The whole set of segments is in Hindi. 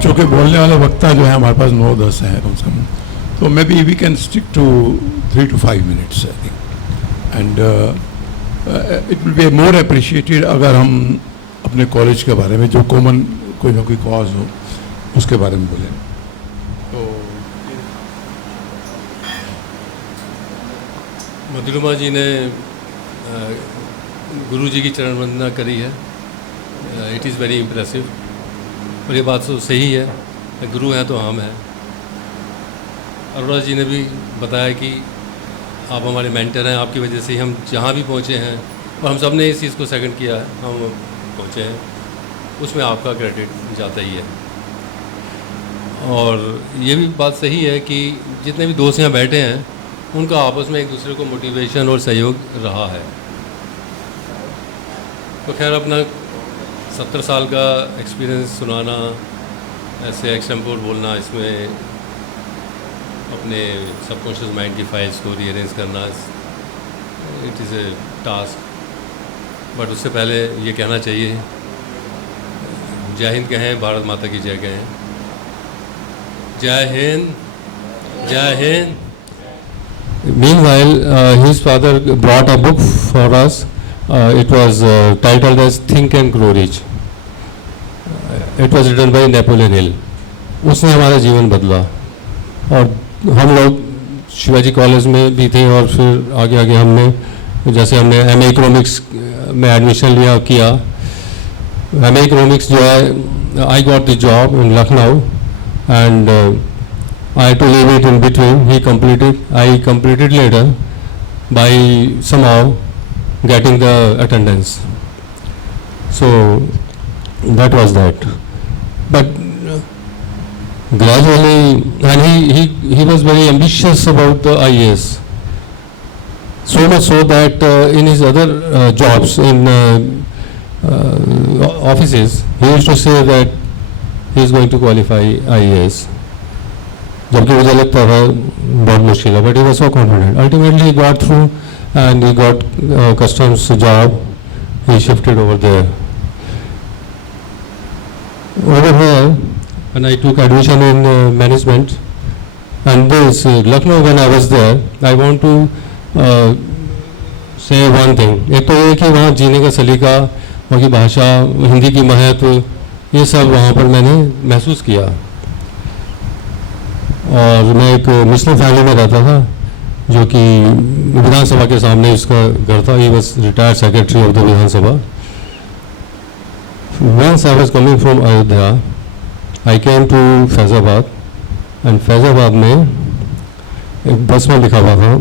चूँकि बोलने वाले वक्ता जो है हमारे पास 9-10 हैं कम से कम, तो may be we can stick to 3 to 5 minutes I think, and it will be more appreciated अगर हम अपने कॉलेज के बारे में जो कॉमन कोई ना कोई कॉज हो उसके बारे में बोलें। तो मधुरमा जी ने गुरु जी की चरण वंदना करी है, इट इज़ वेरी इम्प्रेसिव, और ये बात तो सही है, गुरु हैं तो हम हैं। अरोड़ा जी ने भी बताया कि आप हमारे मेंटर हैं, आपकी वजह से ही हम जहाँ भी पहुँचे हैं, और हम सब ने इस चीज़ को सेकंड किया है, हम पहुँचे हैं, उसमें आपका क्रेडिट जाता ही है। और ये भी बात सही है कि जितने भी दोस्त यहाँ बैठे हैं उनका आपस में एक दूसरे को मोटिवेशन और सहयोग रहा है। तो खैर अपना 70 साल का एक्सपीरियंस सुनाना, ऐसे एक्सटेम्पोर बोलना, इसमें अपने सबकॉन्शियस माइंड की फाइल्स को रीअरेंज करना, it is a task. But उससे पहले ये कहना चाहिए, जय हिंद कहें, भारत माता की जय कहें। जय हिंद, जय Hind. Meanwhile, his father brought a book for us. It was titled as Think and Grow Rich. It was written by Napoleon Hill. उसने हमारा जीवन बदला, और हम लोग शिवाजी कॉलेज में भी थे, और फिर आगे आगे हमने जैसे हमने MA इकोनॉमिक्स में एडमिशन लिया किया। MA इकोनॉमिक्स जो है, I got the job in Lucknow, and I had to leave it in between. I completed later by somehow getting the attendance. So that was that. But gradually, and he was very ambitious about the IAS. So much so that in his other jobs in offices, he used to say that he is going to qualify IAS. जबकि मुझे लगता था बहुत मुश्किल है, but he was so confident. Ultimately he got through and he got customs job, he shifted over there. Over here when I took admission in management and this Lucknow, when I was there, I want to say one thing. एक तो ये कि वहाँ जीने का सलीका, वहाँ की भाषा, हिंदी की महत्व, ये सब वहाँ पर मैंने महसूस किया। और मैं एक मुस्लिम फैमिली में रहता था, जो कि विधानसभा के सामने उसका घर था। He was retired secretary of the Vidhansabha. Once I was coming from Ayodhya, I came to Faizabad, and Faizabad में एक बस में लिखा हुआ था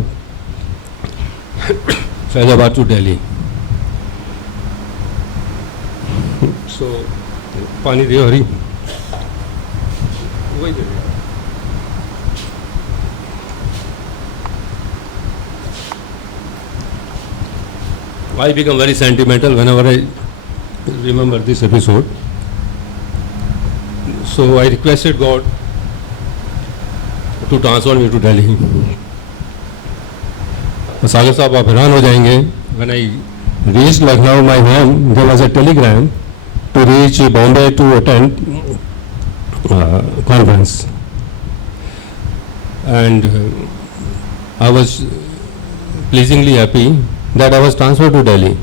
फैज़ाबाद टू दिल्ली। सो पानी दियो हरी, वही दे। I become very sentimental whenever I remember this episode. So I requested God to transfer me to Delhi. सागर साहब आप हैरान हो जाएंगे, when I reached Lucknow, my home, there was a telegram to reach Bombay to attend conference, and I was pleasingly happy that I was transferred to Delhi.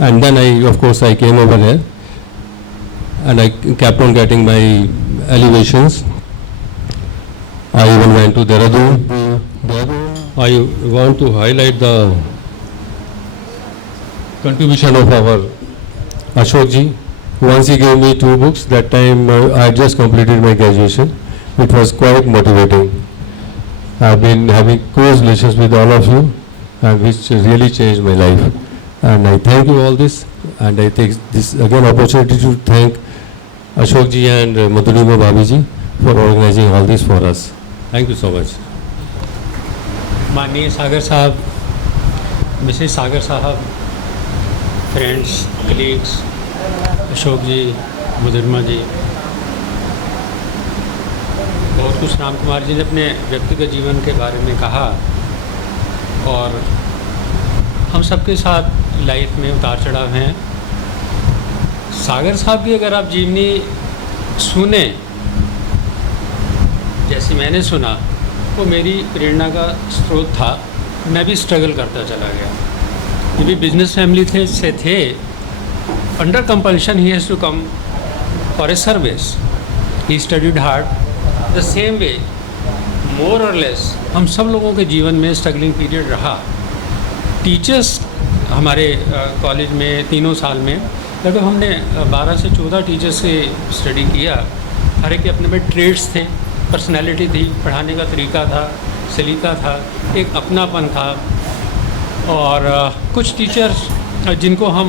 And then of course I came over there, and I kept on getting my elevations. I even went to Dehradun. I want to highlight the contribution of our Ashok ji. Once he gave me 2 books, that time I had just completed my graduation. It was quite motivating. I've been having close relations with all of you, and which really changed my life. And I thank you all this, and I take this again opportunity to thank Ashok ji and Madhurima Bhabhi ji for organizing all this for us. Thank you so much. माननीय सागर साहब, मिसेस सागर साहब, फ्रेंड्स, कलीग्स, अशोक जी, मधुरमा जी, बहुत कुछ राम कुमार जी ने अपने व्यक्तिगत जीवन के बारे में कहा, और हम सबके साथ लाइफ में उतार चढ़ाव हैं। सागर साहब की अगर आप जीवनी सुने, जैसे मैंने सुना, वो मेरी प्रेरणा का स्रोत था। मैं भी स्ट्रगल करता चला गया। ये भी बिजनेस फैमिली से थे। Under compulsion he has to come for a service. He studied hard. The same way more or less हम सब लोगों के जीवन में स्ट्रगलिंग पीरियड रहा। टीचर्स हमारे कॉलेज में 3 साल में लगभग हमने 12 से 14 टीचर्स से स्टडी किया। हर एक के अपने में ट्रेड्स थे, पर्सनैलिटी थी, पढ़ाने का तरीका था, सलीका था, एक अपनापन था। और कुछ टीचर्स जिनको हम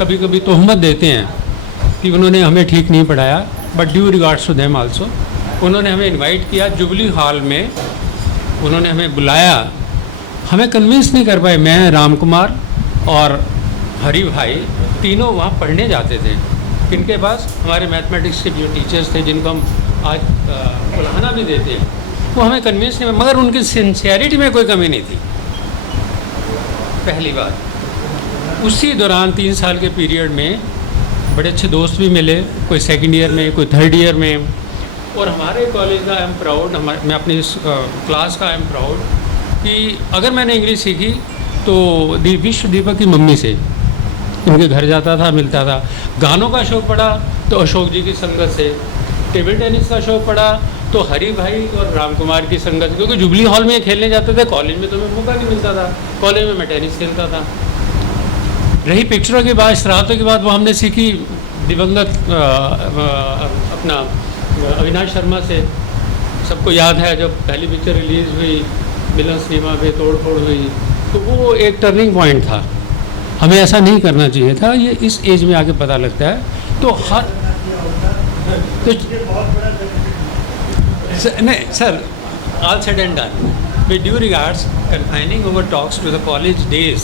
कभी कभी तोहमत देते हैं कि उन्होंने हमें ठीक नहीं पढ़ाया, but due regards to them also. उन्होंने हमें इनवाइट किया जुबली हॉल में, उन्होंने हमें बुलाया। हमें कन्विंस नहीं कर पाए। मैं, राम कुमार और हरी भाई तीनों वहाँ पढ़ने जाते थे। किनके पास? हमारे मैथमेटिक्स के जो टीचर्स थे, जिनको हम आज बुलाना भी देते हैं, वो हमें कन्विंस नहीं, मगर उनकी सिंसियरिटी में कोई कमी नहीं थी। पहली बात। उसी दौरान 3 साल के पीरियड में बड़े अच्छे दोस्त भी मिले, कोई सेकंड ईयर में, कोई थर्ड ईयर में। और हमारे कॉलेज का आई एम प्राउड, मैं अपनी क्लास का आई एम प्राउड कि अगर मैंने इंग्लिश सीखी तो विश्व दीपक की मम्मी से, उनके घर जाता था, मिलता था। गानों का शौक़ पड़ा तो अशोक जी की संगत से। टेबल टेनिस का शौक़ पड़ा तो हरी भाई और राम कुमार की संगत से, क्योंकि जुबली हॉल में खेलने जाते थे। कॉलेज में तो मैं मौका नहीं मिलता था। कॉलेज में मैं टेनिस खेलता था। रही पिक्चरों की बात, शरारतों की बात, वो हमने सीखी दिवंगत अपना अविनाश शर्मा से। सबको याद है जब पहली पिक्चर रिलीज़ हुई, मिलन सिनेमा पे तोड़ फोड़ हुई, तो वो एक टर्निंग पॉइंट था। हमें ऐसा नहीं करना चाहिए था। ये इस एज में आके पता लगता है। तो हर नहीं sir, all said and done, with due regards, confining over talks to the college days.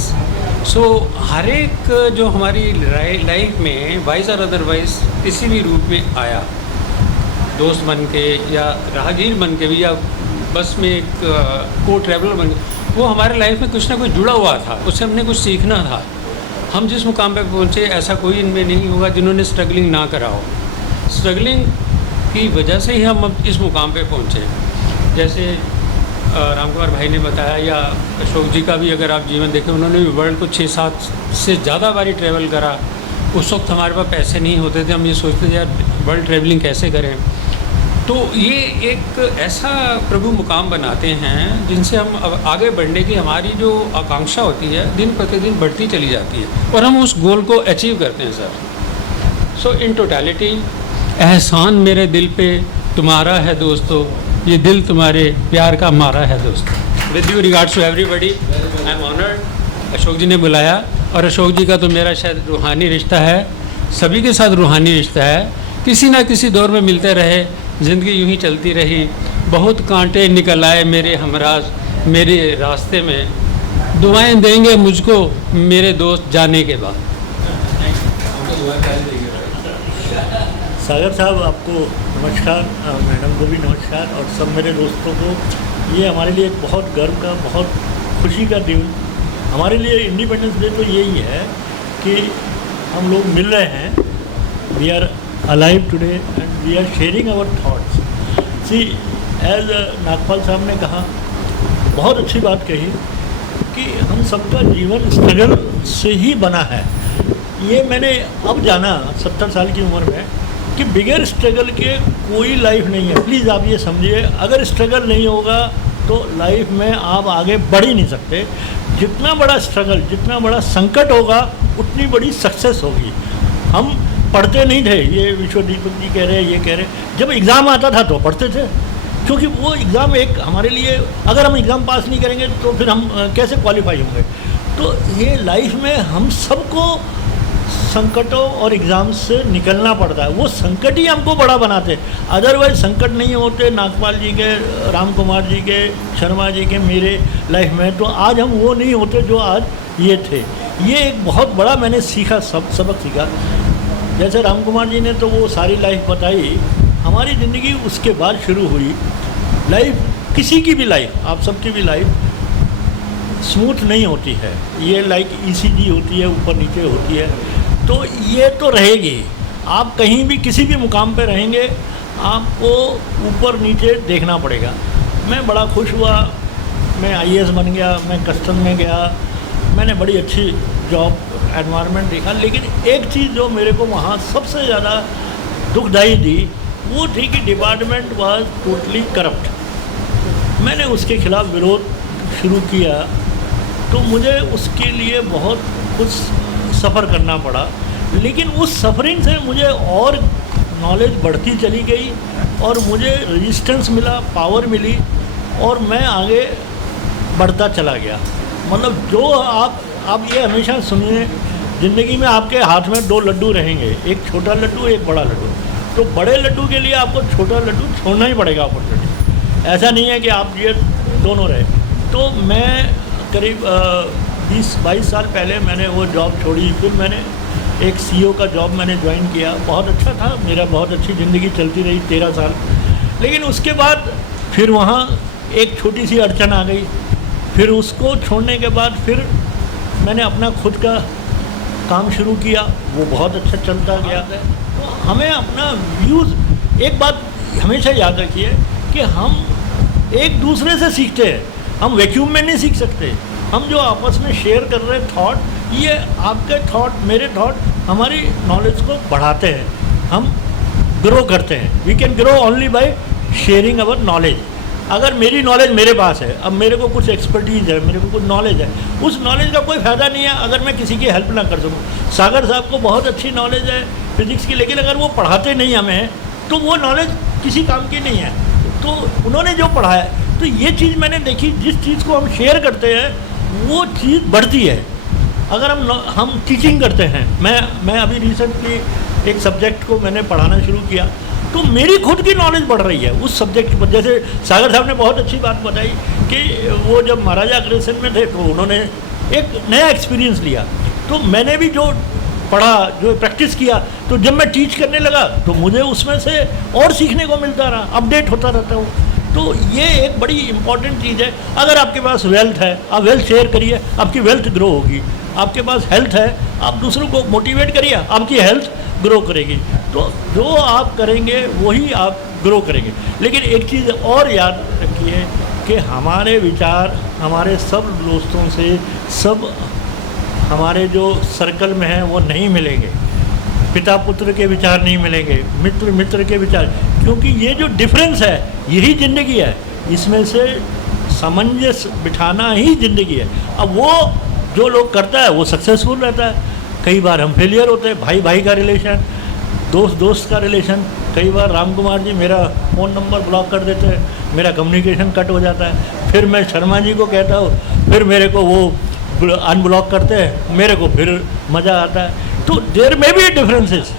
So हर एक जो हमारी लाइफ में वाइज और अदरवाइज किसी भी रूप में आया, दोस्त बन के या राहगीर बन के भी, या बस में एक को ट्रैवलर बन के, वो हमारे लाइफ में कुछ ना कुछ जुड़ा हुआ था। उससे हमने कुछ सीखना था। हम जिस मुकाम पे पहुँचे, ऐसा कोई इनमें नहीं होगा जिन्होंने स्ट्रगलिंग ना करा हो। स्ट्रगलिंग की वजह से ही हम अब इस मुकाम पे पहुँचे। जैसे राम कुमार भाई ने बताया, या अशोक जी का भी अगर आप जीवन देखें, उन्होंने भी वर्ल्ड को 6-7 से ज़्यादा बारी ट्रैवल करा। उस वक्त हमारे पास पैसे नहीं होते थे, हम ये सोचते थे यार वर्ल्ड ट्रैवलिंग कैसे करें। तो ये एक ऐसा प्रभु मुकाम बनाते हैं जिनसे हम अब आगे बढ़ने की हमारी जो आकांक्षा होती है दिन प्रतिदिन बढ़ती चली जाती है, और हम उस गोल को अचीव करते हैं सर। सो इन टोटलिटी, एहसान मेरे दिल पे तुम्हारा है दोस्तों, ये दिल तुम्हारे प्यार का मारा है दोस्तों। With due regards to everybody, I am honoured. Ashok ji ने बुलाया, और अशोक जी का तो मेरा शायद रूहानी रिश्ता है, सभी के साथ रूहानी रिश्ता है। किसी ना किसी दौर में मिलते रहे, ज़िंदगी यूं ही चलती रही। बहुत कांटे निकल आए मेरे हमराज मेरे रास्ते में, दुआएं देंगे मुझको मेरे दोस्त जाने के बाद। सागर साहब, आपको नमस्कार, मैडम को भी नमस्कार, और सब मेरे दोस्तों को। ये हमारे लिए एक बहुत गर्व का, बहुत खुशी का दिन। हमारे लिए इंडिपेंडेंस डे तो यही है कि हम लोग मिल रहे हैं। We are alive today and we are sharing our thoughts. See, as Nagpal साहब ने कहा, बहुत अच्छी बात कही कि हम सबका जीवन स्ट्रगल से ही बना है। ये मैंने अब जाना 70 साल की उम्र में कि बिगैर स्ट्रगल के कोई लाइफ नहीं है। प्लीज़ आप ये समझिए, अगर स्ट्रगल नहीं होगा तो लाइफ में आप आगे बढ़ ही नहीं सकते। जितना बड़ा स्ट्रगल, जितना बड़ा संकट होगा, उतनी बड़ी सक्सेस होगी। हम पढ़ते नहीं थे, ये विश्व दीपक जी कह रहे हैं, ये कह रहे हैं। जब एग्ज़ाम आता था तो पढ़ते थे, क्योंकि वो एग्ज़ाम एक हमारे लिए, अगर हम एग्ज़ाम पास नहीं करेंगे तो फिर हम कैसे क्वालिफाई होंगे। तो ये लाइफ में हम सबको संकटों और एग्ज़ाम से निकलना पड़ता है। वो संकट ही हमको बड़ा बनाते। अदरवाइज संकट नहीं होते नागपाल जी के, राम कुमार जी के, शर्मा जी के, मेरे लाइफ में, तो आज हम वो नहीं होते जो आज ये थे। ये एक बहुत बड़ा मैंने सीखा, सबक सीखा। जैसे राम कुमार जी ने तो वो सारी लाइफ बताई, हमारी ज़िंदगी उसके बाद शुरू हुई। लाइफ, किसी की भी लाइफ, आप सबकी भी लाइफ स्मूथ नहीं होती है। ये लाइक ECG होती है, ऊपर नीचे होती है। तो ये तो रहेगी। आप कहीं भी किसी भी मुकाम पे रहेंगे, आपको ऊपर नीचे देखना पड़ेगा। मैं बड़ा खुश हुआ, मैं IAS बन गया, मैं कस्टम में गया, मैंने बड़ी अच्छी जॉब एनवायरनमेंट देखा। लेकिन एक चीज़ जो मेरे को वहाँ सबसे ज़्यादा दुखदाई थी वो थी कि डिपार्टमेंट वाज टोटली करप्ट। मैंने उसके खिलाफ विरोध शुरू किया तो मुझे उसके लिए बहुत कुछ सफ़र करना पड़ा, लेकिन उस सफरिंग से मुझे और नॉलेज बढ़ती चली गई और मुझे रेजिस्टेंस मिला, पावर मिली और मैं आगे बढ़ता चला गया। मतलब जो आप ये हमेशा सुनिए, ज़िंदगी में आपके हाथ में 2 लड्डू रहेंगे, एक छोटा लड्डू एक बड़ा लड्डू। तो बड़े लड्डू के लिए आपको छोटा लड्डू छोड़ना ही पड़ेगा अपॉर्चुनिटी। ऐसा नहीं है कि आप ये दोनों रहे। तो मैं करीब 20-22 साल पहले मैंने वो जॉब छोड़ी, फिर मैंने एक CEO का जॉब मैंने ज्वाइन किया। बहुत अच्छा था, मेरा बहुत अच्छी ज़िंदगी चलती रही 13 साल। लेकिन उसके बाद फिर वहाँ एक छोटी सी अड़चन आ गई। फिर उसको छोड़ने के बाद फिर मैंने अपना खुद का काम शुरू किया, वो बहुत अच्छा चलता गया। तो हमें अपना व्यूज़, एक बात हमेशा याद रखिए कि हम एक दूसरे से सीखते हैं, हम वैक्यूम में नहीं सीख सकते। हम जो आपस में शेयर कर रहे हैं थॉट, ये आपके थॉट मेरे थॉट हमारी नॉलेज को बढ़ाते हैं, हम ग्रो करते हैं। We can grow only by sharing our knowledge. अगर मेरी नॉलेज मेरे पास है, अब मेरे को कुछ एक्सपर्टीज़ है, मेरे को कुछ नॉलेज है, उस नॉलेज का कोई फ़ायदा नहीं है अगर मैं किसी की हेल्प ना कर सकूँ। सागर साहब को बहुत अच्छी नॉलेज है फिज़िक्स की, लेकिन अगर वो पढ़ाते नहीं हमें तो वो नॉलेज किसी काम की नहीं है। तो उन्होंने जो पढ़ाया, तो ये चीज़ मैंने देखी, जिस चीज़ को हम शेयर करते हैं वो चीज़ बढ़ती है। अगर हम टीचिंग करते हैं, मैं अभी रिसेंटली एक सब्जेक्ट को मैंने पढ़ाना शुरू किया, तो मेरी खुद की नॉलेज बढ़ रही है उस सब्जेक्ट पर। जैसे सागर साहब ने बहुत अच्छी बात बताई कि वो जब महाराजा अग्रसेन में थे तो उन्होंने एक नया एक्सपीरियंस लिया, तो मैंने भी जो पढ़ा, जो प्रैक्टिस किया, तो जब मैं टीच करने लगा तो मुझे उसमें से और सीखने को मिलता रहा, अपडेट होता रहता हूँ। तो ये एक बड़ी इंपॉर्टेंट चीज़ है। अगर आपके पास वेल्थ है, आप वेल्थ शेयर करिए, आपकी वेल्थ ग्रो होगी। आपके पास हेल्थ है, आप दूसरों को मोटिवेट करिए, आपकी हेल्थ ग्रो करेगी। तो जो आप करेंगे वही आप ग्रो करेंगे। लेकिन एक चीज़ और याद रखिए कि हमारे विचार हमारे सब दोस्तों से, सब हमारे जो सर्कल में हैं वो नहीं मिलेंगे। पिता पुत्र के विचार नहीं मिलेंगे, मित्र मित्र के विचार, क्योंकि ये जो डिफरेंस है यही ज़िंदगी है। इसमें से सामंजस्य बिठाना ही ज़िंदगी है। अब वो जो लोग करता है वो सक्सेसफुल रहता है, कई बार हम फेलियर होते हैं। भाई भाई का रिलेशन, दोस्त दोस्त का रिलेशन, कई बार राम कुमार जी मेरा फ़ोन नंबर ब्लॉक कर देते हैं, मेरा कम्युनिकेशन कट हो जाता है। फिर मैं शर्मा जी को कहता हूँ, फिर मेरे को वो अनब्लॉक करते हैं, मेरे को फिर मज़ा आता है। तो देयर में भी डिफरेंसेस।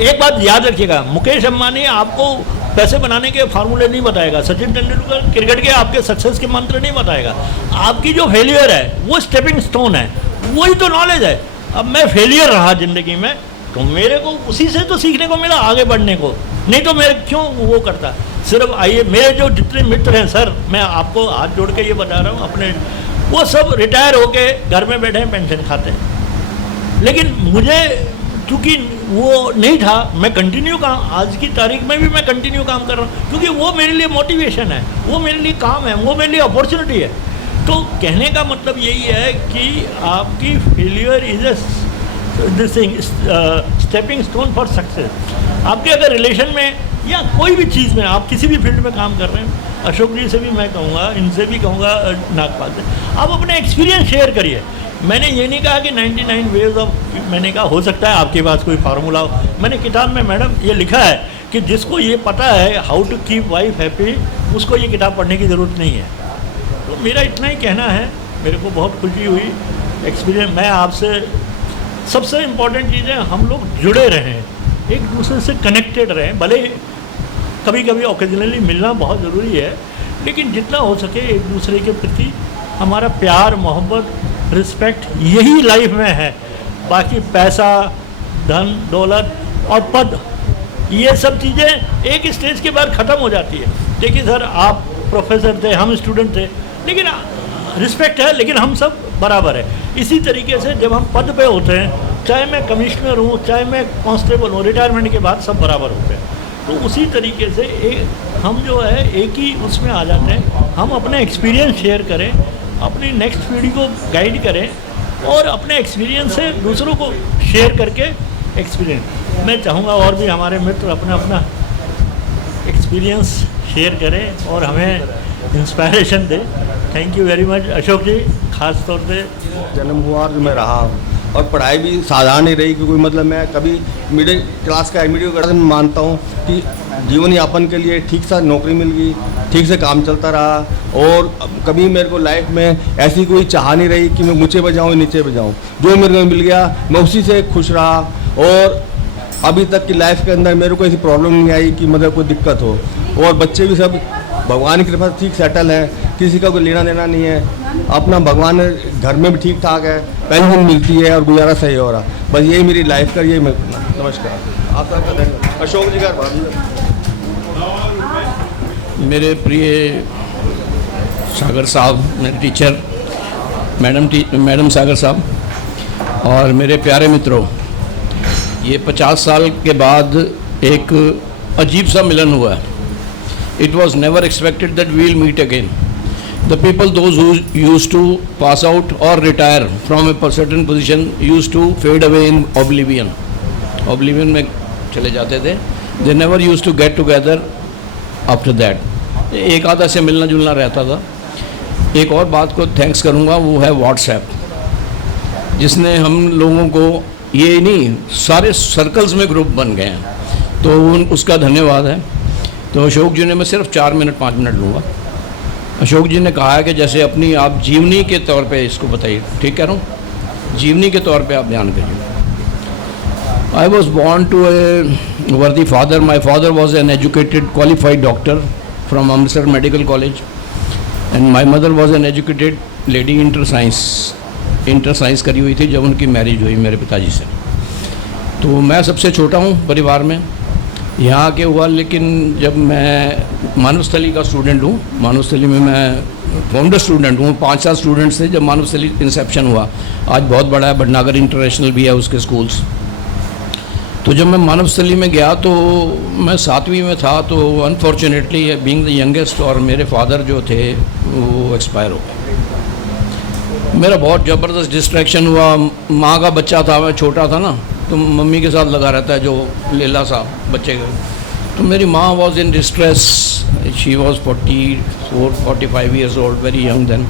एक बात याद रखिएगा, मुकेश अंबानी आपको पैसे बनाने के फार्मूले नहीं बताएगा, सचिन तेंदुलकर क्रिकेट के आपके सक्सेस के मंत्र नहीं बताएगा। आपकी जो फेलियर है वो स्टेपिंग स्टोन है, वही तो नॉलेज है। अब मैं फेलियर रहा ज़िंदगी में तो मेरे को उसी से तो सीखने को मिला आगे बढ़ने को, नहीं तो मैं क्यों वो करता। सिर्फ आइए, मेरे जो जितने मित्र हैं सर, मैं आपको हाथ जोड़ के ये बता रहा हूँ अपने, वो सब रिटायर होके घर में बैठे हैं, पेंशन खाते हैं। लेकिन मुझे क्योंकि वो नहीं था, मैं कंटिन्यू काम, आज की तारीख में भी मैं कंटिन्यू काम कर रहा हूँ, क्योंकि वो मेरे लिए मोटिवेशन है, वो मेरे लिए काम है, वो मेरे लिए अपॉर्चुनिटी है। तो कहने का मतलब यही है कि आपकी failure is this thing stepping stone for success. आपके अगर रिलेशन में या कोई भी चीज़ में, आप किसी भी फील्ड में काम कर रहे हैं, अशोक जी से भी मैं कहूँगा, इनसे भी कहूँगा, नागपाल से, आप अपने एक्सपीरियंस शेयर करिए। मैंने ये नहीं कहा कि 99 वेज ऑफ, मैंने कहा हो सकता है आपके पास कोई फार्मूला हो। मैंने किताब में मैडम ये लिखा है कि जिसको ये पता है how to keep wife happy, उसको ये किताब पढ़ने की ज़रूरत नहीं है। तो मेरा इतना ही कहना है। मेरे को बहुत खुशी हुई एक्सपीरियंस। मैं आपसे, सबसे इम्पॉर्टेंट चीज़ है हम लोग जुड़े रहें, एक दूसरे से कनेक्टेड रहें। भले कभी कभी ओकेजनली मिलना बहुत ज़रूरी है, लेकिन जितना हो सके एक दूसरे के प्रति हमारा प्यार, मोहब्बत, रिस्पेक्ट, यही लाइफ में है। बाकी पैसा, धन दौलत और पद, ये सब चीज़ें एक स्टेज के बाद ख़त्म हो जाती है। देखिए सर, आप प्रोफेसर थे, हम स्टूडेंट थे, लेकिन रिस्पेक्ट है, लेकिन हम सब बराबर है। इसी तरीके से जब हम पद पे होते हैं चाहे मैं कमिश्नर हूँ, चाहे मैं कांस्टेबल हूँ, रिटायरमेंट के बाद सब बराबर होते हैं। तो उसी तरीके से हम जो है एक ही उसमें आ जाते हैं। हम अपने एक्सपीरियंस शेयर करें, अपनी नेक्स्ट पीढ़ी को गाइड करें और अपने एक्सपीरियंस से दूसरों को शेयर करके एक्सपीरियंस। मैं चाहूँगा और भी हमारे मित्र अपना अपना एक्सपीरियंस शेयर करें और हमें इंस्पायरेशन दें। Thank you very much Ashok ji, ख़ास तौर पे जन्म हुआ और मैं रहा और पढ़ाई भी साधारण ही रही, क्योंकि मतलब मैं कभी मिडिल क्लास का मिडिल क्लास में मानता हूँ कि जीवन यापन के लिए ठीक सा नौकरी मिल गई, ठीक से काम चलता रहा और कभी मेरे को लाइफ में ऐसी कोई चाह नहीं रही कि मैं ऊँचे पे जाऊँ नीचे पे जाऊँ। जो मेरे को मिल गया मैं उसी से खुश रहा और अभी तक की लाइफ के अंदर मेरे को ऐसी प्रॉब्लम नहीं आई कि मतलब कोई दिक्कत हो। और बच्चे भी सब भगवान की कृपा से ठीक सेटल है, किसी का कोई लेना देना नहीं है। अपना भगवान घर में भी ठीक ठाक है, पेंशन मिलती है और गुजारा सही हो रहा। बस यही मेरी लाइफ का, यही मैं। नमस्कार, आप सबका धन्यवाद। अशोक जी का मेरे प्रिय सागर साहब, मेरे टीचर मैडम सागर साहब और मेरे प्यारे मित्रों, ये 50 साल के बाद एक अजीब सा मिलन हुआ है। It was never expected that we will meet again. The people, those who used to pass out or retire from a certain position, used to fade away in oblivion. Oblivion में चले जाते थे. They never used to get together after that. एक आधा से मिलना जुलना रहता था। एक और बात को थैंक्स करूँगा, वो है व्हाट्सएप, जिसने हम लोगों को ये नहीं सारे सर्कल्स में ग्रुप बन गए हैं, तो उसका धन्यवाद है। तो अशोक जी ने, मैं सिर्फ 4 मिनट 5 मिनट लूँगा। अशोक जी ने कहा है कि जैसे अपनी आप जीवनी के तौर पे इसको बताइए, ठीक कह रहा हूँ, जीवनी के तौर पे आप बयान करिए। आई वॉज बॉर्न टू ए वर्दी father. My father was an educated qualified doctor from Amritsar medical college and my mother was an educated lady inter science करी हुई थी जब उनकी मैरिज हुई मेरे पिताजी से। तो मैं सबसे छोटा हूँ परिवार में, यहाँ के हुआ। लेकिन जब मैं मानवस्थली का स्टूडेंट हूँ, मानवस्थली में मैं फाउंडर स्टूडेंट हूँ। 5-7 स्टूडेंट्स थे जब मानवस्थली इंसेप्शन हुआ। आज बहुत बड़ा है, भटनागर इंटरनेशनल भी है उसके स्कूल्स। तो जब मैं मानवस्थली में गया तो मैं 7वीं में था। तो अनफॉर्चुनेटली बीइंग द यंगेस्ट, और मेरे फादर जो थे वो एक्सपायर हो गए। मेरा बहुत ज़बरदस्त डिस्ट्रैक्शन हुआ। माँ का बच्चा था, मैं छोटा था ना, तो मम्मी के साथ लगा रहता है जो लेला सा बच्चे का। तो मेरी माँ was in distress. She was 44-45 years old, very young then.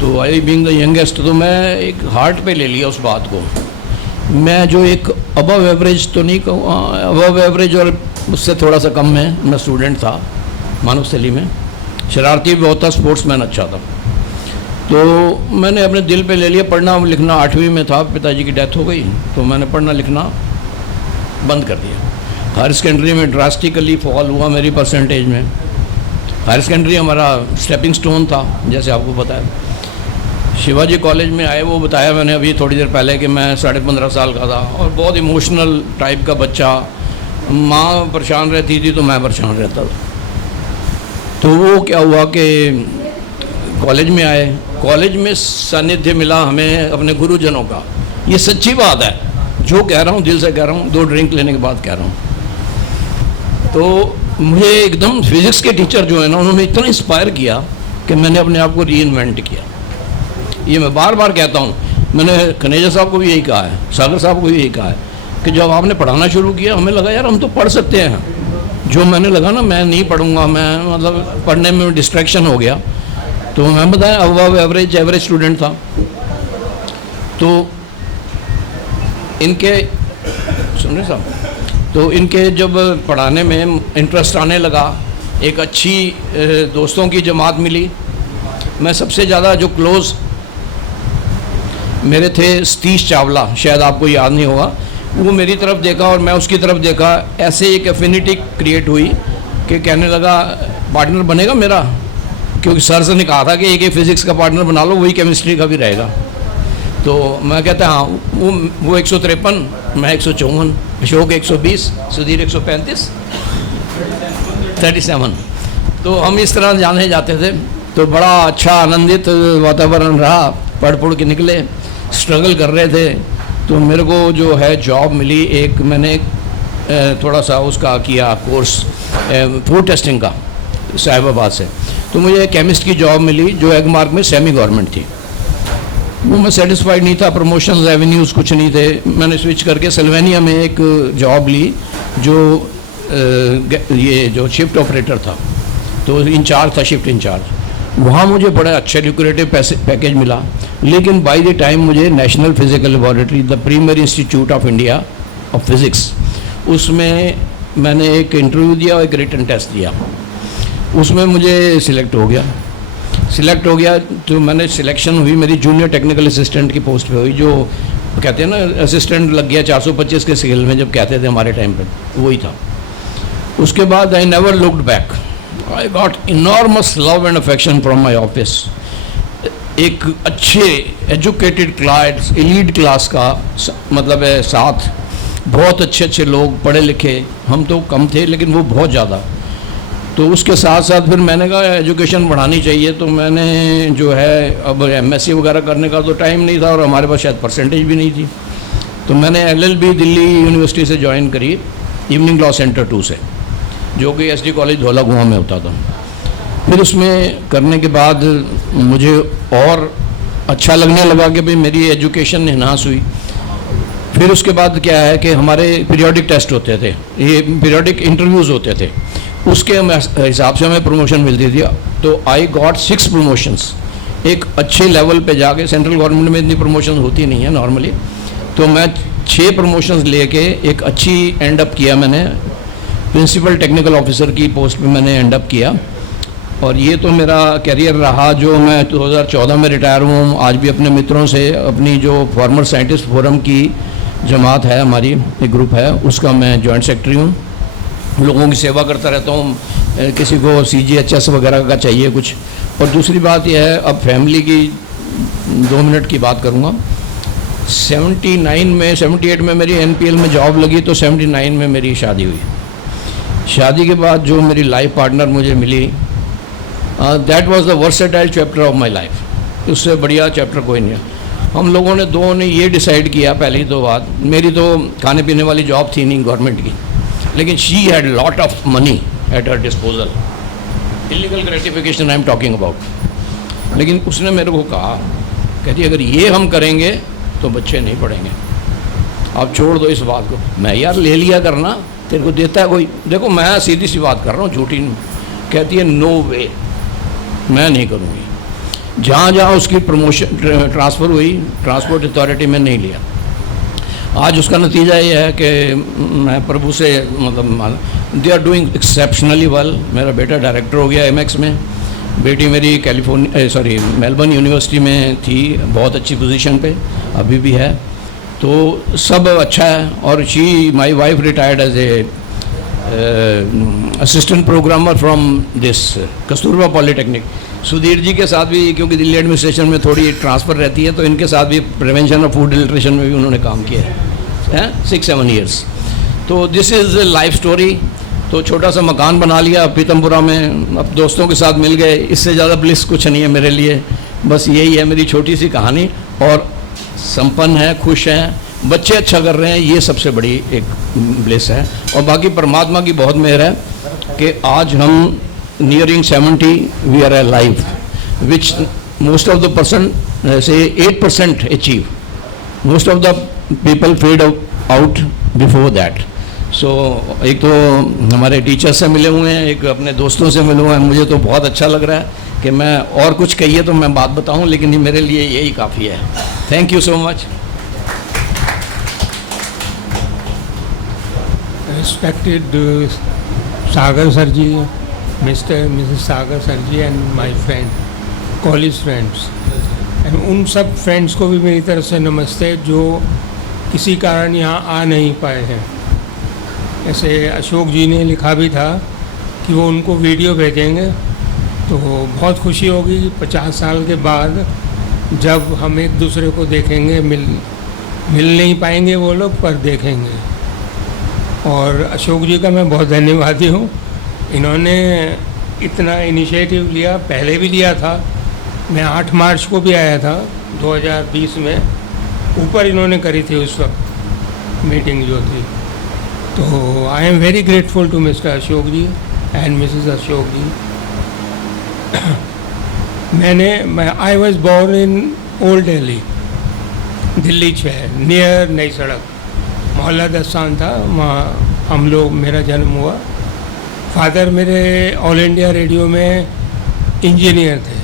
तो आई बीइंग द यंगेस्ट, तो मैं एक हार्ट पे ले लिया उस बात को। मैं जो एक अबव एवरेज तो नहीं कहूँ, अबव एवरेज और उससे थोड़ा सा कम में मैं स्टूडेंट था मानवस्थली में। शरारती भी बहुत था, स्पोर्ट्समैन अच्छा था। तो मैंने अपने दिल पे ले लिया पढ़ना लिखना। 8वीं में था, पिताजी की डेथ हो गई, तो मैंने पढ़ना लिखना बंद कर दिया। हायर सेकेंडरी में ड्रास्टिकली फॉल हुआ मेरी परसेंटेज में। हायर सेकेंडरी हमारा स्टेपिंग स्टोन था, जैसे आपको पता है। शिवाजी कॉलेज में आए, वो बताया मैंने अभी थोड़ी देर पहले कि मैं 15.5 साल का था और बहुत इमोशनल टाइप का बच्चा। माँ परेशान रहती थी तो मैं परेशान रहता था। तो वो क्या हुआ कि कॉलेज में आए, कॉलेज में सानिध्य मिला हमें अपने गुरुजनों का। ये सच्ची बात है, जो कह रहा हूँ दिल से कह रहा हूँ, 2 ड्रिंक लेने के बाद कह रहा हूँ। तो मुझे एकदम फिज़िक्स के टीचर जो है ना, उन्होंने इतना इंस्पायर किया कि मैंने अपने आप को रीइन्वेंट किया। ये मैं बार बार कहता हूँ, मैंने खनेजा साहब को भी यही कहा है, सागर साहब को भी यही कहा है कि जब आपने पढ़ाना शुरू किया हमें लगा यार हम तो पढ़ सकते हैं। जो मैंने लगा ना मैं नहीं पढ़ूंगा, मैं मतलब पढ़ने में डिस्ट्रैक्शन हो गया। तो मैं बताया अबव एवरेज स्टूडेंट था। तो इनके सुन रहे साहब, तो इनके जब पढ़ाने में इंटरेस्ट आने लगा, एक अच्छी दोस्तों की जमात मिली। मैं सबसे ज़्यादा जो क्लोज़ मेरे थे सतीश चावला, शायद आपको याद नहीं होगा, वो मेरी तरफ देखा और मैं उसकी तरफ देखा। ऐसे एक एफिनिटी क्रिएट हुई कि कहने लगा पार्टनर बनेगा मेरा, क्योंकि सर से ने कहा था कि एक फिज़िक्स का पार्टनर बना लो, वही केमिस्ट्री का भी रहेगा। तो मैं कहता हाँ, वो 153, मैं 154, अशोक 120, सुधीर 135, 37। तो हम इस तरह जाने जाते थे। तो बड़ा अच्छा आनंदित वातावरण रहा, पढ़ के निकले, स्ट्रगल कर रहे थे। तो मेरे को जो है जॉब मिली, एक मैंने थोड़ा सा उसका किया कोर्स फूड टेस्टिंग का साहिबाबाद से, तो मुझे केमिस्ट की जॉब मिली जो एगमार्क में सेमी गवर्नमेंट थी। वो मैं सेटिस्फाइड नहीं था, प्रमोशंस रेवेन्यूज़ कुछ नहीं थे। मैंने स्विच करके सिल्वेनिया में एक जॉब ली जो ये जो शिफ्ट ऑपरेटर था, तो इंचार्ज था, शिफ्ट इंचार्ज। वहाँ मुझे बड़ा अच्छा ल्यूक्रेटिव पैकेज मिला, लेकिन बाय द टाइम मुझे national physical laboratory, the premier institute of India of physics, उसमें मैंने एक इंटरव्यू दिया और एक रिटन टेस्ट दिया। उसमें मुझे सिलेक्ट हो गया तो मैंने सिलेक्शन हुई, मेरी जूनियर टेक्निकल असिस्टेंट की पोस्ट पे हुई, जो कहते हैं ना असिस्टेंट लग गया 425 के स्केल में जब कहते थे हमारे टाइम पे, वही था। उसके बाद I never looked back, I got enormous love and affection from my office. एक अच्छे एजुकेटेड क्लास, एलीट क्लास का मतलब है साथ, बहुत अच्छे लोग, पढ़े लिखे, हम तो कम थे लेकिन वो बहुत ज़्यादा। तो उसके साथ साथ फिर मैंने कहा एजुकेशन बढ़ानी चाहिए, तो मैंने जो है अब एमएससी वगैरह करने का तो टाइम नहीं था और हमारे पास शायद परसेंटेज भी नहीं थी, तो मैंने एलएलबी दिल्ली यूनिवर्सिटी से ज्वाइन करी, इवनिंग लॉ सेंटर 2 से, जो कि एसडी कॉलेज धौला कुआं में होता था। फिर उसमें करने के बाद मुझे और अच्छा लगने लगा कि भाई मेरी एजुकेशन इन्हांस हुई। फिर उसके बाद क्या है कि हमारे पीरियोडिक टेस्ट होते थे, ये पीरियोडिक इंटरव्यूज़ होते थे, उसके हिसाब से हमें प्रमोशन मिलती थी। तो आई गॉट 6 प्रमोशंस, एक अच्छे लेवल पे जाके, सेंट्रल गवर्नमेंट में इतनी प्रमोशन होती नहीं है नॉर्मली, तो मैं 6 प्रमोशंस लेके एक अच्छी एंड अप किया, मैंने प्रिंसिपल टेक्निकल ऑफिसर की पोस्ट पे मैंने एंड अप किया। और ये तो मेरा करियर रहा, जो मैं 2014 में रिटायर हुआ हूँ। आज भी अपने मित्रों से, अपनी जो फॉर्मर साइंटिस्ट फोरम की जमात है हमारी, एक ग्रुप है, उसका मैं जॉइंट सेक्रेटरी हूँ। लोगों की सेवा करता रहता हूँ, किसी को CGHS वगैरह का चाहिए कुछ। और दूसरी बात यह है, अब फैमिली की 2 मिनट की बात करूँगा। 78 में मेरी NPL में जॉब लगी, तो 79 में मेरी शादी हुई। शादी के बाद जो मेरी लाइफ पार्टनर मुझे मिली, that was the versatile chapter of my life. उससे बढ़िया चैप्टर कोई नहीं है। हम लोगों ने दोनों ने ये डिसाइड किया, पहली तो बात, मेरी तो खाने पीने वाली जॉब थी नहीं गवर्नमेंट की, लेकिन she had lot of money at her disposal, illegal gratification I am talking about. लेकिन उसने मेरे को कहा, कहती अगर ये हम करेंगे तो बच्चे नहीं पढ़ेंगे, आप छोड़ दो इस बात को। मैं यार ले लिया करना, तेरे को देता है कोई। देखो मैं सीधी सी बात कर रहा हूँ, झूठी नहीं। कहती है नो वे, मैं नहीं करूँगी। जहाँ जहाँ उसकी प्रमोशन ट्रांसफ़र हुई, ट्रांसपोर्ट अथॉरिटी में नहीं लिया। आज उसका नतीजा ये है कि मैं प्रभु से मतलब they are doing exceptionally well. मेरा बेटा डायरेक्टर हो गया MX में, बेटी मेरी मेलबर्न यूनिवर्सिटी में थी, बहुत अच्छी पोजीशन पे अभी भी है, तो सब अच्छा है। और she my wife retired as a assistant programmer from this Kasturba polytechnic. Sudhir ji के साथ भी, क्योंकि दिल्ली एडमिनिस्ट्रेशन में थोड़ी ट्रांसफ़र रहती है, तो इनके साथ भी प्रिवेंशन ऑफ फूड एडल्ट्रेशन में भी उन्होंने काम किया है 6-7 ईयर्स। तो दिस इज़ लाइफ स्टोरी। तो छोटा सा मकान बना लिया पीतमपुरा में, अब दोस्तों के साथ मिल गए, इससे ज़्यादा ब्लिस कुछ नहीं है मेरे लिए। बस यही है मेरी छोटी सी कहानी। और संपन्न है, खुश हैं, बच्चे अच्छा कर रहे हैं, ये सबसे बड़ी एक ब्लिस है। और बाकी परमात्मा की बहुत मेहर है कि आज हम nearing 70 we are alive, which most of the person say 8% achieve. Most of the people fade out before that. So एक तो हमारे टीचर से मिले हुए हैं, एक अपने दोस्तों से मिले हुए हैं। मुझे तो बहुत अच्छा लग रहा है कि मैं और कुछ कहिए तो मैं बात बताऊं, लेकिन ये मेरे लिए यही काफ़ी है। Thank you so much. Respected Sagar sir ji, Mr. and Mrs. Sagar sir ji and my friend, college friends, and उन सब फ्रेंड्स को भी मेरी तरफ से नमस्ते जो किसी कारण यहाँ आ नहीं पाए हैं। ऐसे अशोक जी ने लिखा भी था कि वो उनको वीडियो भेजेंगे, तो बहुत खुशी होगी 50 साल के बाद जब हम एक दूसरे को देखेंगे। मिल नहीं पाएंगे वो लोग, पर देखेंगे। और अशोक जी का मैं बहुत धन्यवादी हूँ, इन्होंने इतना इनिशिएटिव लिया, पहले भी लिया था। मैं 8 मार्च को भी आया था 2020 में, ऊपर इन्होंने करी थी उस वक्त मीटिंग जो थी। तो I am very grateful to mister Ashok ji and missus Ashok ji. I was born in old Delhi, Delhi 6 near Nai Sarak, मोहल्ला दस्तान था, वहाँ मेरा जन्म हुआ। फादर मेरे ऑल इंडिया रेडियो में इंजीनियर थे।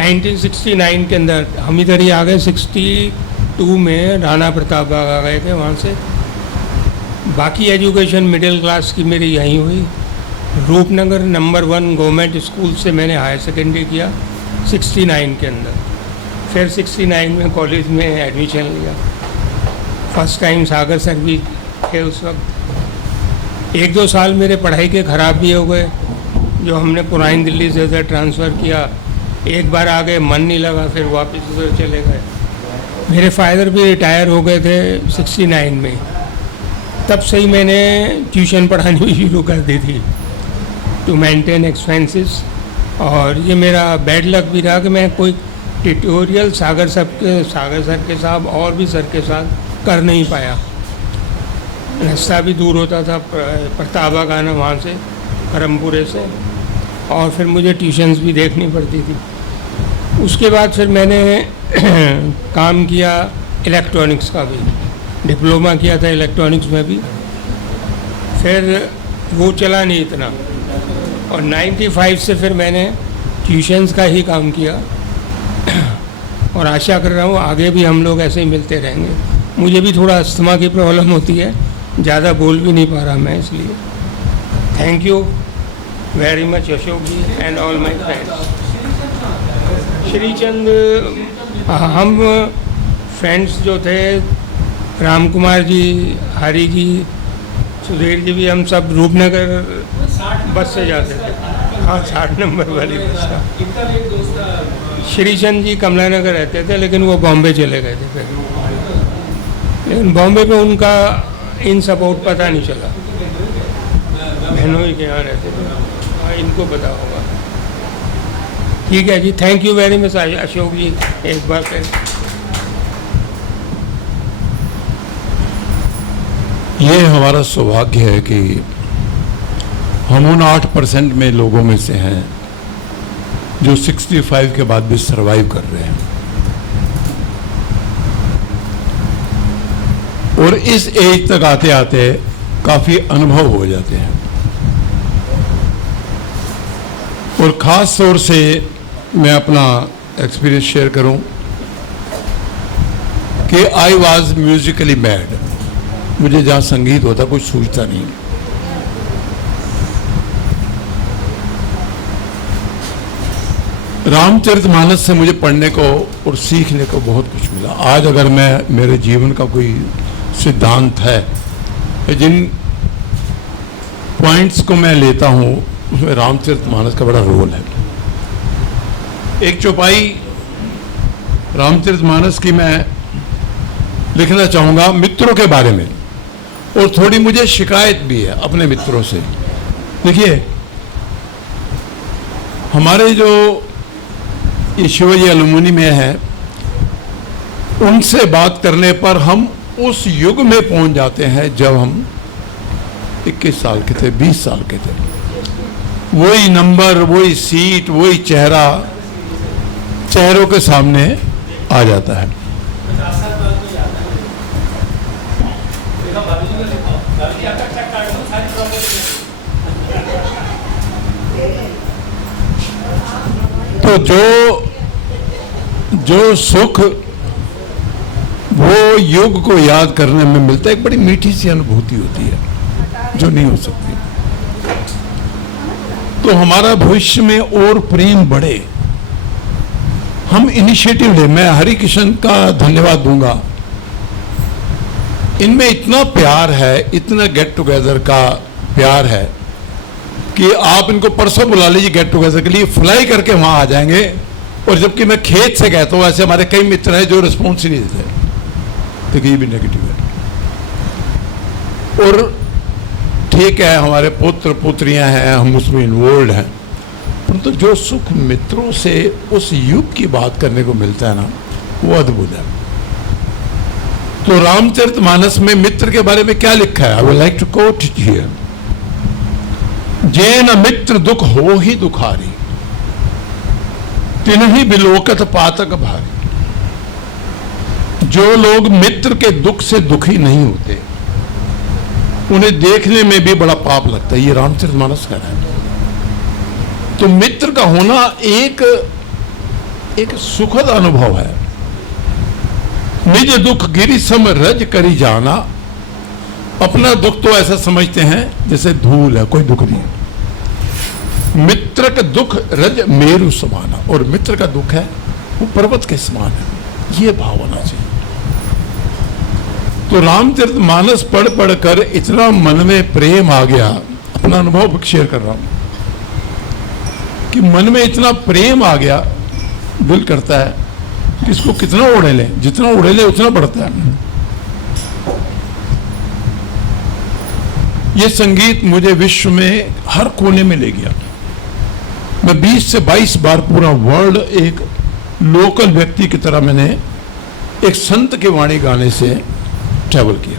1969 के अंदर हम इधर ही आ गए, 62 में राणा प्रताप बाग आ गए थे वहाँ से। बाकी एजुकेशन मिडिल क्लास की मेरी यहीं हुई। रूपनगर नंबर 1 गवर्नमेंट स्कूल से मैंने हायर सेकेंडरी किया 69 के अंदर। फिर 69 में कॉलेज में एडमिशन लिया। फर्स्ट टाइम सागर सर भी थे उस वक्त। 1-2 साल मेरे पढ़ाई के ख़राब भी हो गए, जो हमने पुरानी दिल्ली से उधर ट्रांसफ़र किया। एक बार आ गए, मन नहीं लगा, फिर वापस उधर चले गए। मेरे फादर भी रिटायर हो गए थे 69 में। तब से ही मैंने ट्यूशन पढ़ानी भी शुरू कर दी थी टू मेंटेन एक्सपेंसेस। और ये मेरा बैड लक भी रहा कि मैं कोई ट्यूटोरियल सागर सर के साथ और भी सर के साथ कर नहीं पाया। रास्ता भी दूर होता था, प्रतापबाग आना वहाँ से, करमपुरे से, और फिर मुझे ट्यूशन्स भी देखनी पड़ती थी। उसके बाद फिर मैंने काम किया इलेक्ट्रॉनिक्स का भी, डिप्लोमा किया था इलेक्ट्रॉनिक्स में भी। फिर वो चला नहीं इतना, और 95 से फिर मैंने ट्यूशन्स का ही काम किया। और आशा कर रहा हूँ आगे भी हम लोग ऐसे ही मिलते रहेंगे। मुझे भी थोड़ा अस्थमा की प्रॉब्लम होती है, ज़्यादा बोल भी नहीं पा रहा मैं, इसलिए thank you very much Ashok ji and all my friends. Shrichand, हम फ्रेंड्स जो थे, राम कुमार जी, हरी जी, सुधीर जी भी, हम सब रूपनगर बस से जाते थे। हाँ, 60 नंबर वाली बस का। श्रीचंद जी कमला नगर रहते थे, लेकिन वो बॉम्बे चले गए थे फिर। लेकिन बॉम्बे में उनका इन सपोर्ट पता नहीं चला, बहनों ही के यहाँ रहते थे। हाँ, इनको पता होगा। ठीक है जी, thank you very much Ashok ji एक बार फिर। ये हमारा सौभाग्य है कि हम उन 8% में लोगों में से हैं जो 65 के बाद भी सरवाइव कर रहे हैं। और इस एज तक आते आते काफ़ी अनुभव हो जाते हैं। और ख़ास तौर से मैं अपना एक्सपीरियंस शेयर करूं कि आई वॉज म्यूजिकली मैड। मुझे जहाँ संगीत होता कुछ सूझता नहीं। रामचरितमानस से मुझे पढ़ने को और सीखने को बहुत कुछ मिला। आज अगर मैं मेरे जीवन का कोई सिद्धांत है, जिन पॉइंट्स को मैं लेता हूँ उसमें रामचरितमानस का बड़ा रोल है। एक चौपाई रामचरितमानस की मैं लिखना चाहूँगा मित्रों के बारे में, और थोड़ी मुझे शिकायत भी है अपने मित्रों से। देखिए, हमारे जो ये शिवाजी एलुमनी में है, उनसे बात करने पर हम उस युग में पहुंच जाते हैं जब हम 21 साल के थे, 20 साल के थे। वही नंबर, वही सीट, वही चेहरा चेहरों के सामने आ जाता है। तो जो सुख वो युग को याद करने में मिलता है, एक बड़ी मीठी सी अनुभूति होती है जो नहीं हो सकती। तो हमारा भविष्य में और प्रेम बढ़े, हम इनिशिएटिव लें। मैं हरि किशन का धन्यवाद दूंगा। इनमें इतना प्यार है, इतना गेट टुगेदर का प्यार है कि आप इनको परसों बुला लीजिए गेट टुगेदर के लिए, फ्लाई करके वहां आ जाएंगे। और जबकि मैं खेत से कहता हूँ, ऐसे हमारे कई मित्र हैं जो रिस्पॉन्स ही नहीं देते, तो ये भी नेगेटिव है। और ठीक है, हमारे पुत्र पुत्रियां हैं, हम उसमें इन्वॉल्व हैं, परंतु जो सुख मित्रों से उस युग की बात करने को मिलता है ना, वो अद्भुत है। तो रामचरितमानस में मित्र के बारे में क्या लिखा है? I would like to quote it here. जैन मित्र दुख हो ही दुखारी, तिन्हि बिलोकत पातक भारी। जो लोग मित्र के दुख से दुखी नहीं होते, उन्हें देखने में भी बड़ा पाप लगता है। ये रामचरितमानस का है। तो मित्र का होना एक सुखद अनुभव है। निज दुख गिरि सम रज करी जाना। अपना दुख तो ऐसा समझते हैं जैसे धूल है, कोई दुख नहीं है। मित्र का दुख रज मेरु समाना, और मित्र का दुख है वो पर्वत के समान है। ये भाव होना चाहिए। तो रामचरितमानस पढ़ पढ़कर इतना मन में प्रेम आ गया, अपना अनुभव शेयर कर रहा हूं कि मन में इतना प्रेम आ गया, दिल करता है कि इसको कितना उड़े ले, जितना उड़े ले उतना बढ़ता है। ये संगीत मुझे विश्व में हर कोने में ले गया। मैं 20 से 22 बार पूरा वर्ल्ड एक लोकल व्यक्ति की तरह मैंने एक संत की वाणी गाने से ट्रैवल किया।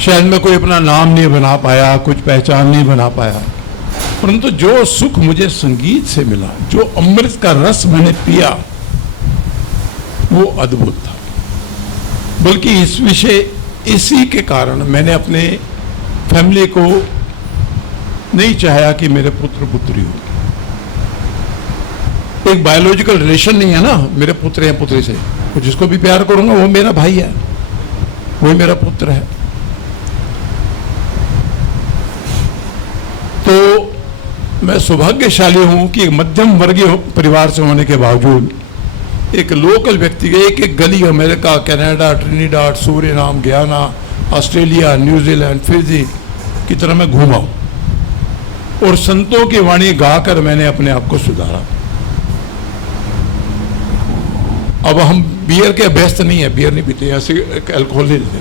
शायद मैं कोई अपना नाम नहीं बना पाया, कुछ पहचान नहीं बना पाया, परंतु जो सुख मुझे संगीत से मिला, जो अमृत का रस मैंने पिया, वो अद्भुत था। बल्कि इसी के कारण मैंने अपने फैमिली को नहीं चाहा कि मेरे पुत्र पुत्री हो। एक बायोलॉजिकल रिलेशन नहीं है ना मेरे पुत्र या पुत्री से। तो जिसको भी प्यार करूंगा वो मेरा भाई है, वही मेरा पुत्र है। तो मैं सौभाग्यशाली हूं कि एक मध्यम वर्गीय परिवार से होने के बावजूद एक लोकल व्यक्ति के एक गली America, Canada, Trinidad, Suriname, Guyana, Australia, New Zealand, Fiji की तरह मैं घूमा हूं और संतों की वाणी गाकर मैंने अपने आप को सुधारा। अब हम बियर के अभ्यस्त नहीं है, बियर नहीं पीते, ऐसे अल्कोहल नहीं लेते,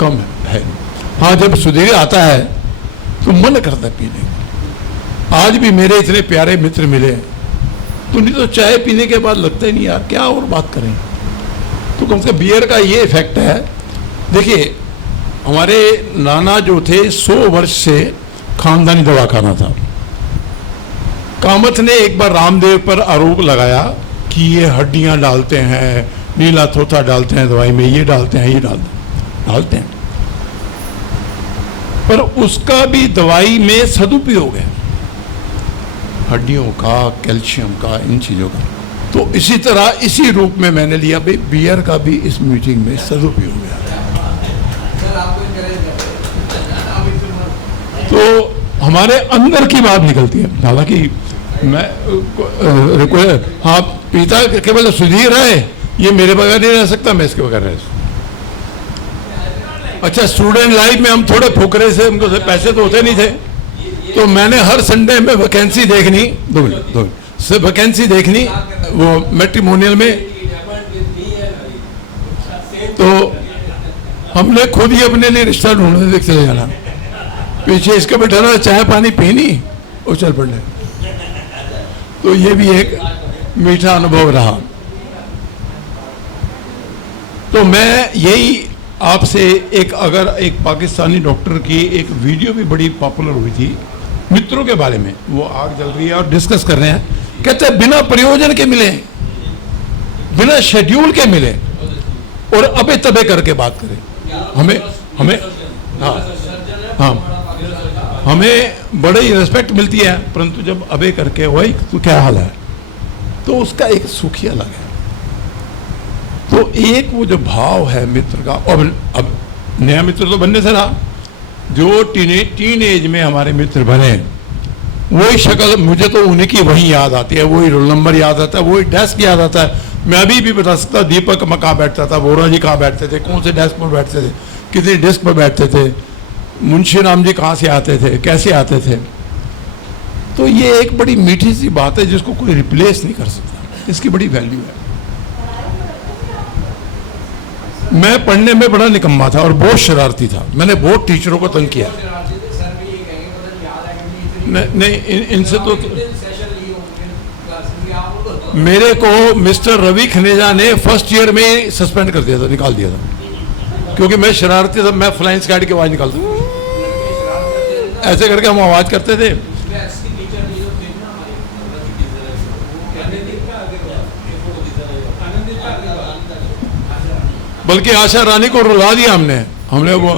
कम है। हाँ, जब सुधीर आता है तो मन करता है पीने। आज भी मेरे इतने प्यारे मित्र मिले, तो नहीं तो चाय पीने के बाद लगता ही नहीं यार क्या और बात करें। तो कम से कम बियर का ये इफेक्ट है। देखिए, हमारे नाना जो थे 100 वर्ष से खानदानी दवा खाना था। कामत ने एक बार रामदेव पर आरोप लगाया कि ये हड्डियां डालते हैं, नीला थोथा डालते हैं दवाई में, ये डालते हैं, ये डालते हैं, पर उसका भी दवाई में सदुपयोग है, हड्डियों का, कैल्शियम का, इन चीज़ों का। तो इसी तरह इसी रूप में मैंने लिया भाई बियर का भी इस मीटिंग में सदुपयोग है। तो हमारे अंदर की बात निकलती है। हालांकि मैं हाँ पिता केवल सुधीर है, ये मेरे बगैर नहीं रह सकता, मैं इसके बगैर रह सकता। अच्छा, स्टूडेंट लाइफ में हम थोड़े फुकरे से, हमको पैसे तो होते नहीं थे, तो मैंने हर संडे में वैकेंसी देखनी, वैकेंसी देखनी वो मैट्रिमोनियल में। तो हमने खुद ही अपने लिए रिश्ता ढूंढने देख चले जाना, पीछे इसके बैठा चाय पानी पीनी और चल पड़ने। तो ये भी एक मीठा अनुभव रहा। तो मैं यही आपसे अगर एक पाकिस्तानी डॉक्टर की एक वीडियो भी बड़ी पॉपुलर हुई थी मित्रों के बारे में, वो आग जल रही है और डिस्कस कर रहे हैं, कहते हैं बिना प्रयोजन के मिले, बिना शेड्यूल के मिले और अबे तबे करके बात करें। हमें हाँ हमें बड़ी रिस्पेक्ट मिलती है, परंतु जब अबे करके वही तो क्या हाल है, तो उसका एक सुख ही अलग है। तो एक वो जो भाव है मित्र का, और अब नया मित्र तो बनने से रहा, जो टीन एज में हमारे मित्र बने, वही शक्ल मुझे तो उन्हीं की वही याद आती है, वही रोल नंबर याद आता है, वही डेस्क याद आता है। मैं अभी भी बता सकता, दीपक में कहाँ बैठता था, वोरा जी कहाँ बैठते थे, कौन से डेस्क पर बैठते थे, कितनी डेस्क पर बैठते थे, मुंशी राम जी कहाँ से आते थे, कैसे आते थे। तो ये एक बड़ी मीठी सी बात है जिसको कोई रिप्लेस नहीं कर सकता, इसकी बड़ी वैल्यू है। मैं पढ़ने में बड़ा निकम्मा था और बहुत शरारती था, मैंने बहुत टीचरों को तंग किया। नहीं, इनसे तो मेरे को मिस्टर रवि खनेजा ने फर्स्ट ईयर में सस्पेंड कर दिया था, निकाल दिया था। क्योंकि मैं शरारती था, मैं फ्लाइंग स्क्वाड की आवाज़ निकालता हूँ, ऐसे करके हम आवाज़ करते थे। बल्कि आशा रानी को रुला दिया हमने वो,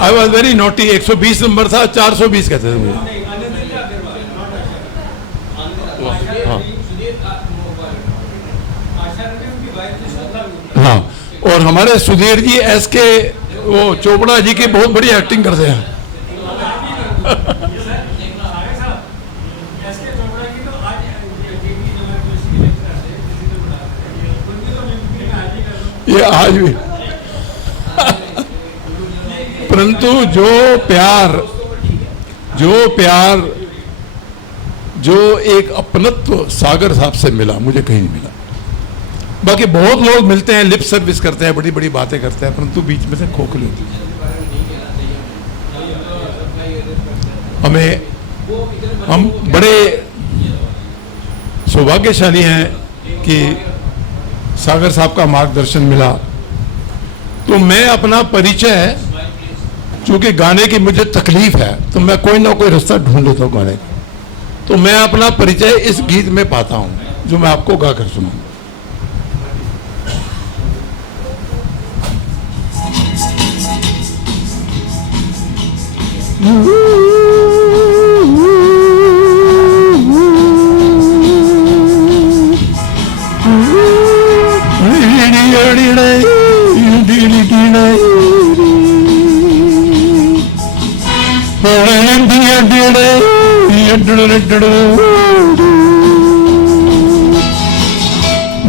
I was very naughty. 120 number था, 420 कहते थे मुझे। हाँ, और हमारे सुधीर जी के वो चोपड़ा जी की बहुत बड़ी एक्टिंग करते हैं। ये आज भी परंतु जो प्यार जो एक अपनत्व सागर साहब से मिला, मुझे कहीं नहीं मिला। बाकी बहुत लोग मिलते हैं, लिप सर्विस करते हैं, बड़ी बड़ी बातें करते हैं, परंतु बीच में से खोखले होते हैं। हम बड़े सौभाग्यशाली हैं कि सागर साहब का मार्गदर्शन मिला। तो मैं अपना परिचय, चूंकि गाने की मुझे तकलीफ है तो मैं कोई ना कोई रास्ता ढूंढ लेता हूँ गाने का, तो मैं अपना परिचय इस गीत में पाता हूँ जो मैं आपको गाकर सुनाऊंगा।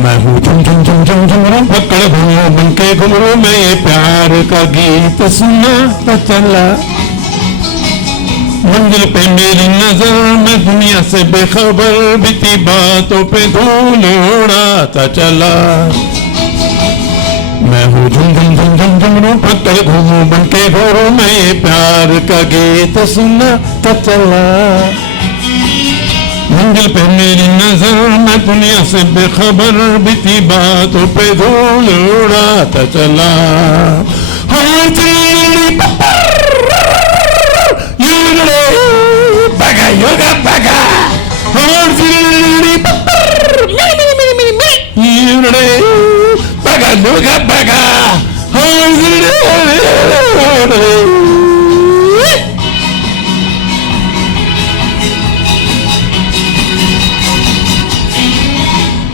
मैं हूँ झुम झुम झुम झुम झुमरू पकड़ घूमू बनके घुमरू, मैं ये प्यार का गीत सुनाता चला। मंजिल पे मेरी नजर, मैं दुनिया से बेखबर, बीती बातों पे धूल उड़ाता चला। मैं हूँ झुम झुम झुम झुम झुमरू पकड़ घूमू बनके घुमरू, मैं ये प्यार का गीत सुनाता चला। मंजिल पे मेरी नजर, मैं दुनिया से बेखबर, बीती बातों पे धूल उड़ाता चला। बगा योगा बगा बगा योगा बगा।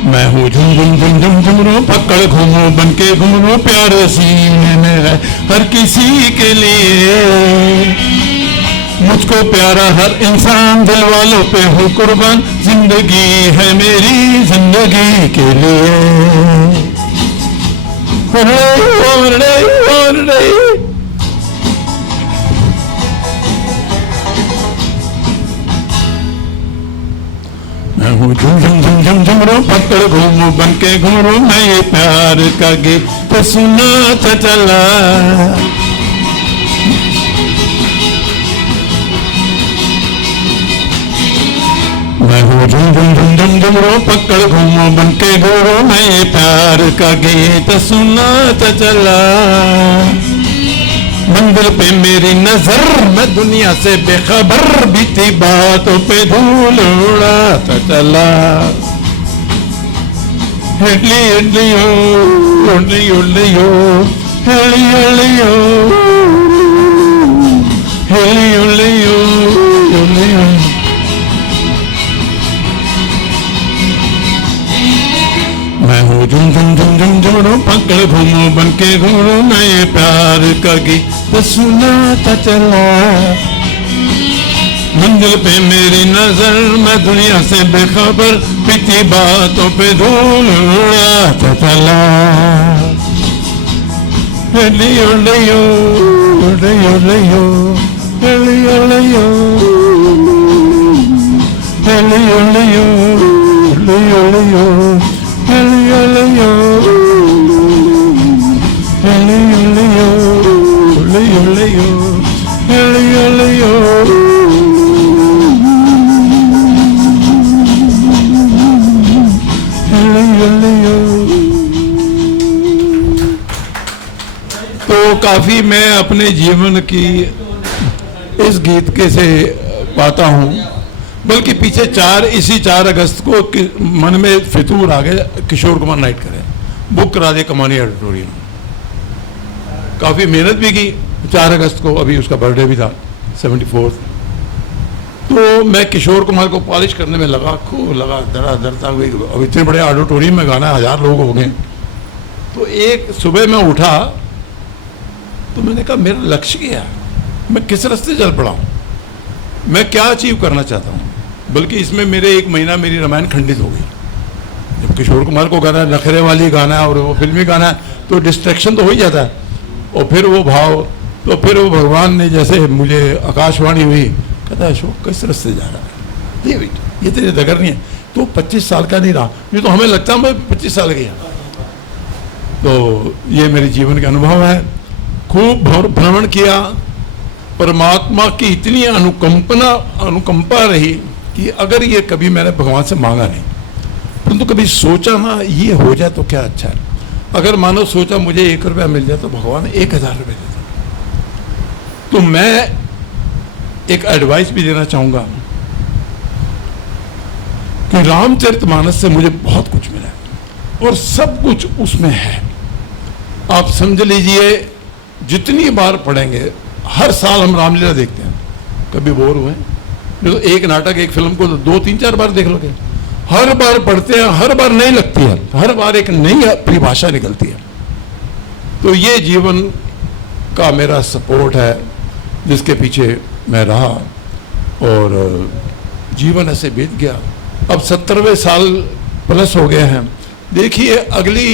मैं हूँ झुम झुम झुम झुम झुमरू पकड़ घूमू बनके घुमरू, प्यार सीने में है हर किसी के लिए। मुझको प्यारा हर इंसान, दिल वालों पे हूँ कुर्बान, जिंदगी है मेरी जिंदगी के लिए। मैं हूँ झुम झुम झुम झुम झुमरू पकड़ घूमू बनके घुमरू, मैं ये प्यार का गीत सुनाता चला। मैं हूँ झुम झुम झुम झुम झुमरू पकड़ घूमू बनके घुमरू, मैं ये प्यार का गीत सुनाता चला। मंजिल पे मेरी नजर, मैं दुनिया से बेखबर, बीती बातों पे धूल उड़ाता चला। हेडली हेडली हो, उड़ली उड़ली हो, हेली हेली हो, हेली उड़ली हो, उड़ली हो। मैं हूँ झुम झुम झुम झुम झुमरू पकड़ घूमू बनके घुमरू, मैं ये प्यार का गीत सुनाता चला। मंजिल पे मेरी नजर, मैं दुनिया से बेखबर, बीती बातों पे धूल उड़ाता चला। हेली उड़लियो उड़लियो उड़लियो, हेली उड़लियो हेली उड़लियो उड़लियो उड़लियो, हेली उड़लियो हेली उड़लियो उड़लियो उड़लियो, हेली उड़लियो। तो तो काफ़ी मैं अपने जीवन की इस गीत के से पाता हूँ, बल्कि पीछे इसी 4 अगस्त को मन में फितूर आ गए, किशोर कुमार नाइट करें, बुक करा दे कमानी ऑडिटोरियम। काफ़ी मेहनत भी की, 4 अगस्त को अभी उसका बर्थडे भी था 74। तो मैं किशोर कुमार को पॉलिश करने में लगा, खूब लगा, डरता हुई। अब इतने बड़े ऑडिटोरियम में गाना, 1000 लोग हो गए। तो एक सुबह मैं उठा तो मैंने कहा मेरा लक्ष्य क्या है, मैं किस रास्ते चल पड़ा हूँ, मैं क्या अचीव करना चाहता हूँ। बल्कि इसमें मेरे 1 महीना मेरी रामायण खंडित हो गई। जब किशोर कुमार को गाना नखरे वाली गाना है और वो फिल्मी गाना है तो डिस्ट्रैक्शन तो हो ही जाता है। और फिर वो भाव, तो फिर वो भगवान ने जैसे मुझे आकाशवाणी हुई, कहता है अशोक किस रास्ते जा रहा है, ये तेरे दगर नहीं है, तो 25 साल का नहीं रहा। ये तो हमें लगता है मैं 25 साल गया। तो ये मेरे जीवन का अनुभव है। खूब भ्रमण किया, परमात्मा की इतनी अनुकंपा रही कि अगर ये कभी मैंने भगवान से मांगा नहीं, परंतु कभी सोचा ना ये हो जाए तो क्या अच्छा है। अगर मानो सोचा मुझे 1 रुपया मिल जाए तो भगवान 1000 रुपये देता। तो मैं एक एडवाइस भी देना चाहूंगा कि रामचरितमानस से मुझे बहुत कुछ मिला है और सब कुछ उसमें है। आप समझ लीजिए जितनी बार पढ़ेंगे, हर साल हम रामलीला देखते हैं, कभी बोर हुए? तो एक नाटक, एक फिल्म को 2, 3, 4 बार देख लोगे। हर बार पढ़ते हैं, हर बार नई लगती है, हर बार एक नई परिभाषा निकलती है। तो ये जीवन का मेरा सपोर्ट है जिसके पीछे मैं रहा और जीवन ऐसे बीत गया। अब 70वें साल प्लस हो गए हैं। देखिए अगली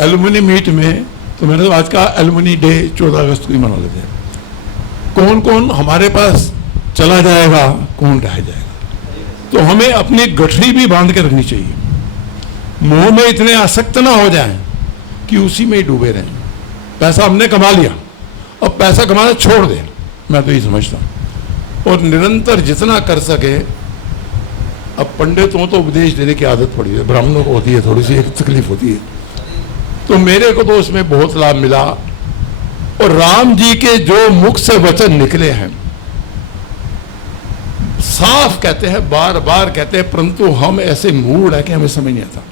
एलुमनी मीट में तो मैंने तो आज का एलुमनी डे 14 अगस्त को ही मना लेते हैं। कौन कौन हमारे पास चला जाएगा, कौन रह जाएगा। तो हमें अपनी गठरी भी बांध के रखनी चाहिए, मोह में इतने आसक्त ना हो जाएं कि उसी में ही डूबे रहें। पैसा हमने कमा लिया, अब पैसा कमाना छोड़ दें, मैं तो ये समझता हूँ। और निरंतर जितना कर सके। अब पंडितों तो उपदेश देने की आदत पड़ी है, ब्राह्मणों को होती है, थोड़ी सी एक तकलीफ होती है। तो मेरे को तो उसमें बहुत लाभ मिला। और राम जी के जो मुख से वचन निकले हैं, साफ कहते हैं, बार बार कहते हैं, परंतु हम ऐसे मूड है कि हमें समझ नहीं आता।